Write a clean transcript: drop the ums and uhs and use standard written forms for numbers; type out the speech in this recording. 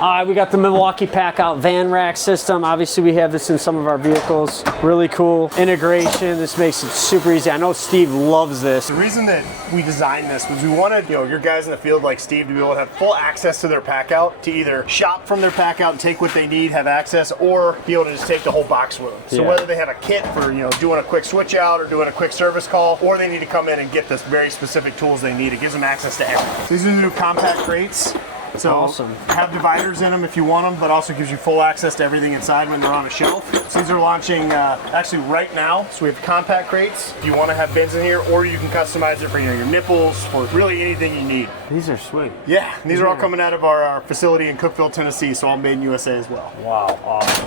We got the Milwaukee PACKOUT van rack system. Obviously we have this in some of our vehicles. Really cool integration. This makes it super easy. I know Steve loves this. The reason that we designed this was we wanted, you know, your guys in the field like Steve to be able to have full access to their PACKOUT, to either shop from their PACKOUT and take what they need, have access, or be able to just take the whole box with them. So whether they have a kit for, you know, doing a quick switch out or doing a quick service call, or they need to come in and get this very specific tools they need, it gives them access to everything. So these are the new compact crates. So awesome. Have dividers in them if you want them, but also gives you full access to everything inside when they're on a shelf. So these are launching actually right now. So we have compact crates. If you want to have bins in here, or you can customize it for, you know, your nipples, for really anything you need. These are sweet. Yeah, and these are all coming out of our facility in Cookeville, Tennessee, so all made in USA as well. Wow, awesome.